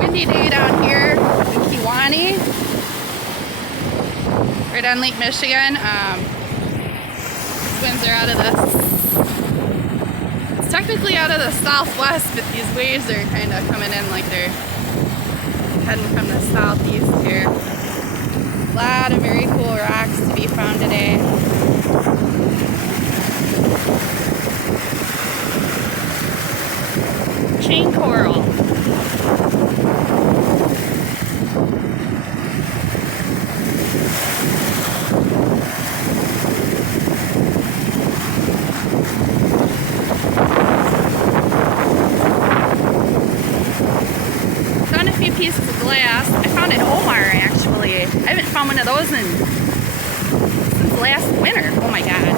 Windy day down here in Kewaunee, right on Lake Michigan. These winds are out of it's technically out of the southwest, but these waves are kind of coming in like they're heading from the southeast here. A lot of very cool rocks to be found today. Chain coral. Found a few pieces of glass. I found an Omar actually. I haven't found one of those since last winter. Oh my god.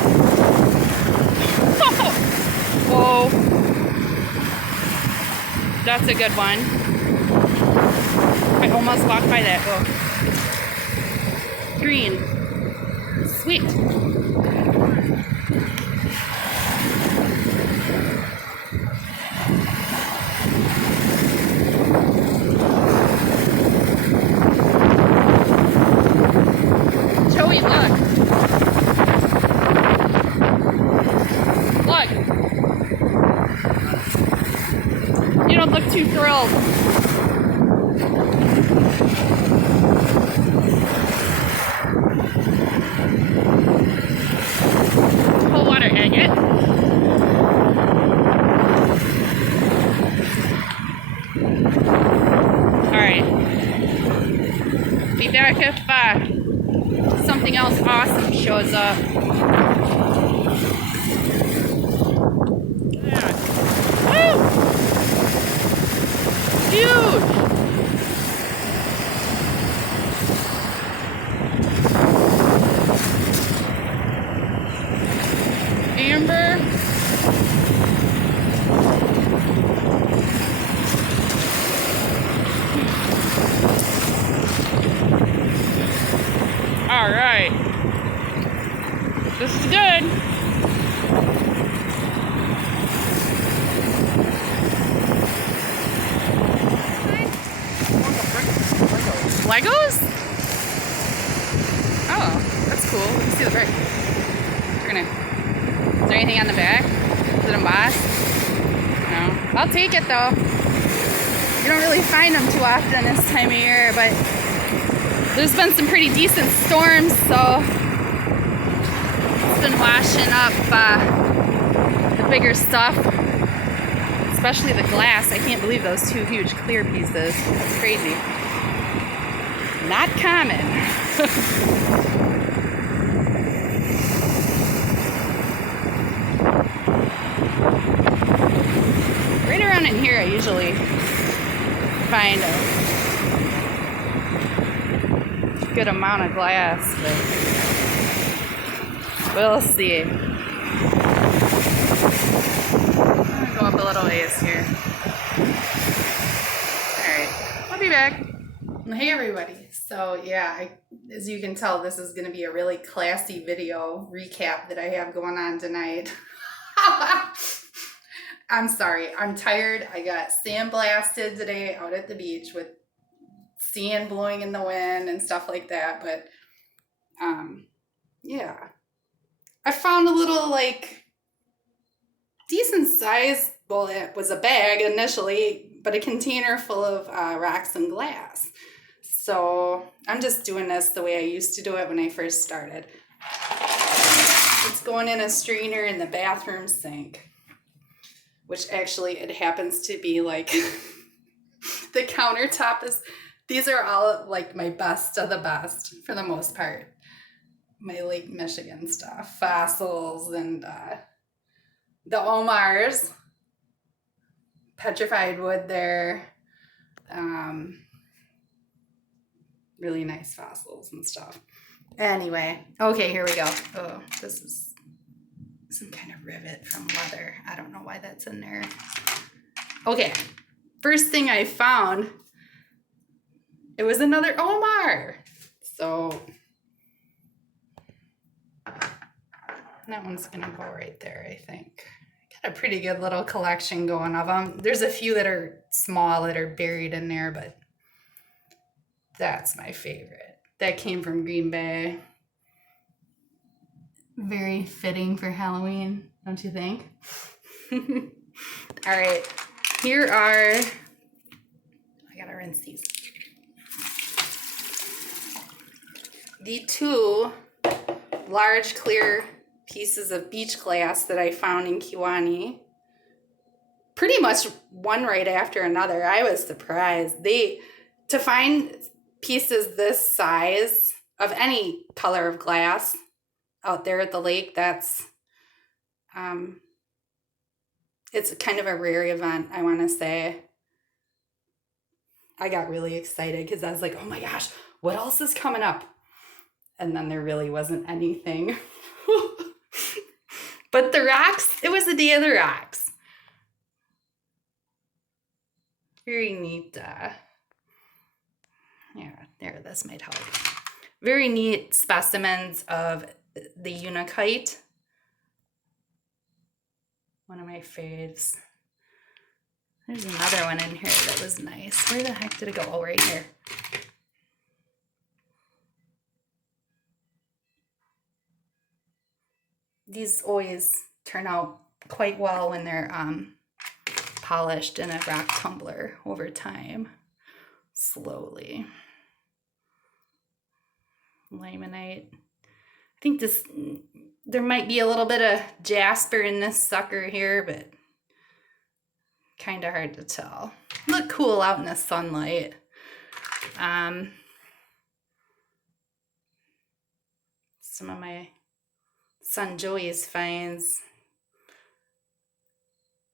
Whoa. That's a good one. I almost walked by that. Oh. Green. Sweet. Joey, look. Look. You don't look too thrilled. Cold water agate. Alright. Be back if something else awesome shows up. Yeah. Woo! Huge! Amber. All right. This is good. Legos? Oh, that's cool. Let me see the brick. Is there anything on the back? Is it embossed? No. I'll take it though. You don't really find them too often this time of year, but there's been some pretty decent storms, so it's been washing up the bigger stuff, especially the glass. I can't believe those two huge clear pieces. That's crazy. Not common. Right around in here I usually find a good amount of glass, but we'll see. I'm gonna go up a little ways here. Alright, I'll be back. Hey everybody. So yeah, as you can tell, this is gonna be a really classy video recap that I have going on tonight. I'm sorry, I'm tired. I got sandblasted today out at the beach with sand blowing in the wind and stuff like that, but yeah, I found a little like decent size, well, it was a bag initially, but a container full of rocks and glass. So I'm just doing this the way I used to do it when I first started. It's going in a strainer in the bathroom sink, which actually it happens to be like the countertop is. These are all like my best of the best for the most part. My Lake Michigan stuff, fossils and the Omars, petrified wood there, really nice fossils and stuff. Anyway, okay, here we go. Oh, this is some kind of rivet from leather. I don't know why that's in there. Okay, first thing I found, it was another Omar. So that one's gonna go right there, I think, Got a pretty good little collection going of them. There's a few that are small that are buried in there, but that's my favorite. That came from Green Bay. Very fitting for Halloween, don't you think? All right, here are, I gotta rinse these. The two large clear pieces of beach glass that I found in Kewaunee. Pretty much one right after another. I was surprised. To find pieces this size of any color of glass out there at the lake, it's kind of a rare event, I want to say. I got really excited because I was like, oh my gosh, what else is coming up? And then there really wasn't anything. But the rocks, it was the day of the rocks. Very neat. There, this might help. Very neat specimens of the unakite. One of my faves. There's another one in here that was nice. Where the heck did it go? Oh, right here. These always turn out quite well when they're polished in a rock tumbler over time, slowly. Limonite. I think there might be a little bit of jasper in this sucker here, but kind of hard to tell. Look cool out in the sunlight. Some of my son Joey's finds.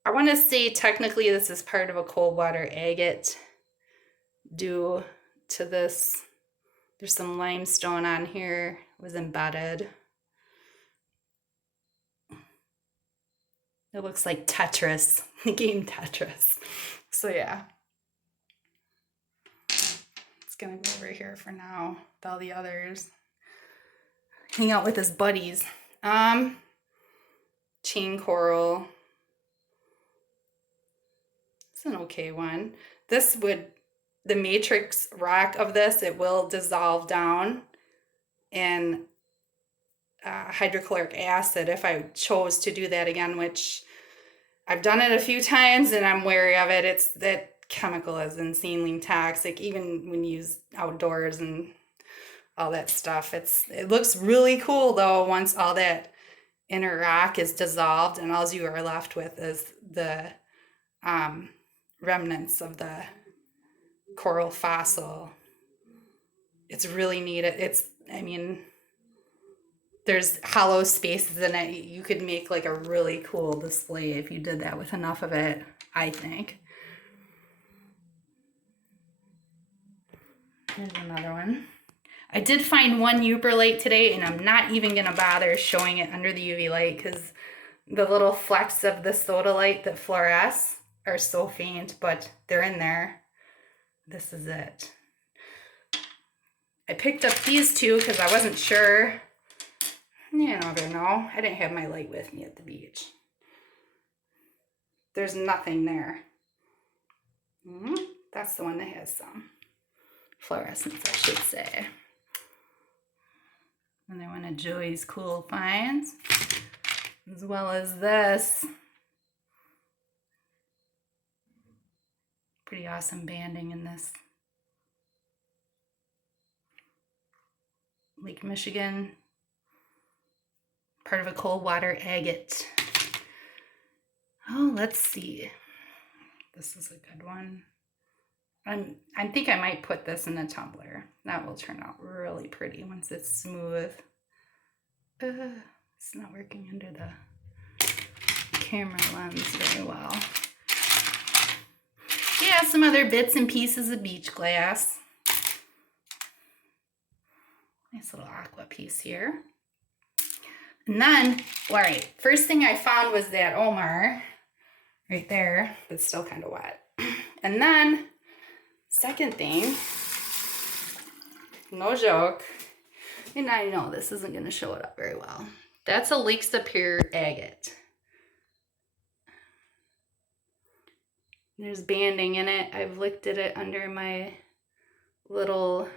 I want to say technically this is part of a cold water agate due to this. There's some limestone on here. It was embedded. It looks like Tetris, the game Tetris. So yeah. It's gonna go over here for now with all the others. Hang out with his buddies. Chain coral. It's an okay one. The matrix rock of this, it will dissolve down in hydrochloric acid if I chose to do that again, which I've done it a few times and I'm wary of it. That chemical is insanely toxic, even when used outdoors and all that stuff. It looks really cool though once all that inner rock is dissolved and all you are left with is the remnants of the coral fossil. It's really neat. There's hollow spaces in it. You could make like a really cool display if you did that with enough of it, I think. Here's another one. I did find one euperlate today, and I'm not even going to bother showing it under the UV light because the little flecks of the sodalite that fluoresce are so faint, but they're in there. This is it. I picked up these two because I wasn't sure. You never know. I didn't have my light with me at the beach. There's nothing there. That's the one that has some fluorescence, I should say. Another one of Joey's cool finds, as well as this. Pretty awesome banding in this. Lake Michigan. Part of a cold water agate. Oh, let's see. This is a good one. I think I might put this in a tumbler. That will turn out really pretty once it's smooth. It's not working under the camera lens very well. Yeah, some other bits and pieces of beach glass. Nice little aqua piece here. And then, all right, first thing I found was that Omar right there. It's still kind of wet. And then, second thing, no joke, and I know this isn't going to show it up very well. That's a Lake Superior agate. There's banding in it. I've looked at it under my little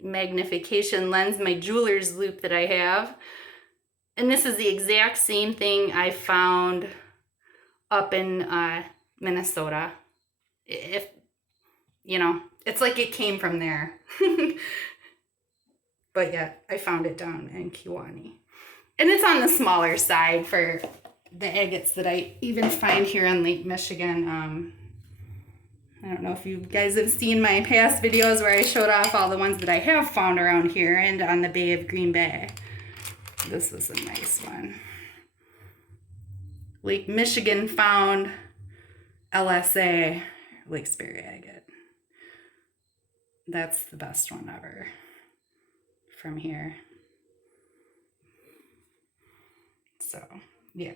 magnification lens, my jeweler's loop that I have. And this is the exact same thing I found up in Minnesota. If, you know, it's like it came from there. But yeah, I found it down in Kewaunee. And it's on the smaller side for the agates that I even find here on Lake Michigan. I don't know if you guys have seen my past videos where I showed off all the ones that I have found around here and on the Bay of Green Bay. This was a nice one. Lake Michigan found LSA Lake Sperry agate. That's the best one ever from here. So, yeah.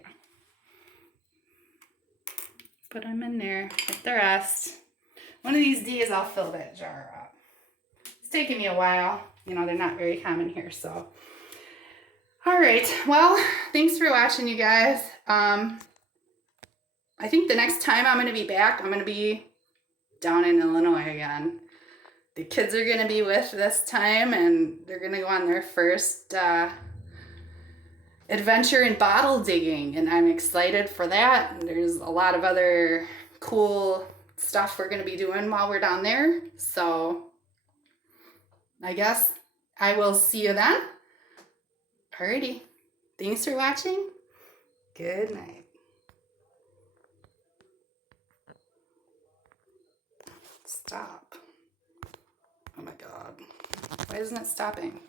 Put them in there with the rest. One of these days I'll fill that jar up. It's taking me a while. You know, they're not very common here, so. All right, well, thanks for watching, you guys. I think the next time I'm going to be back, I'm going to be down in Illinois again. The kids are going to be with this time, and they're going to go on their first adventure in bottle digging, and I'm excited for that. There's a lot of other cool stuff we're going to be doing while we're down there. So I guess I will see you then. Alrighty. Thanks for watching. Good night. Stop. Oh my God. Why isn't it stopping?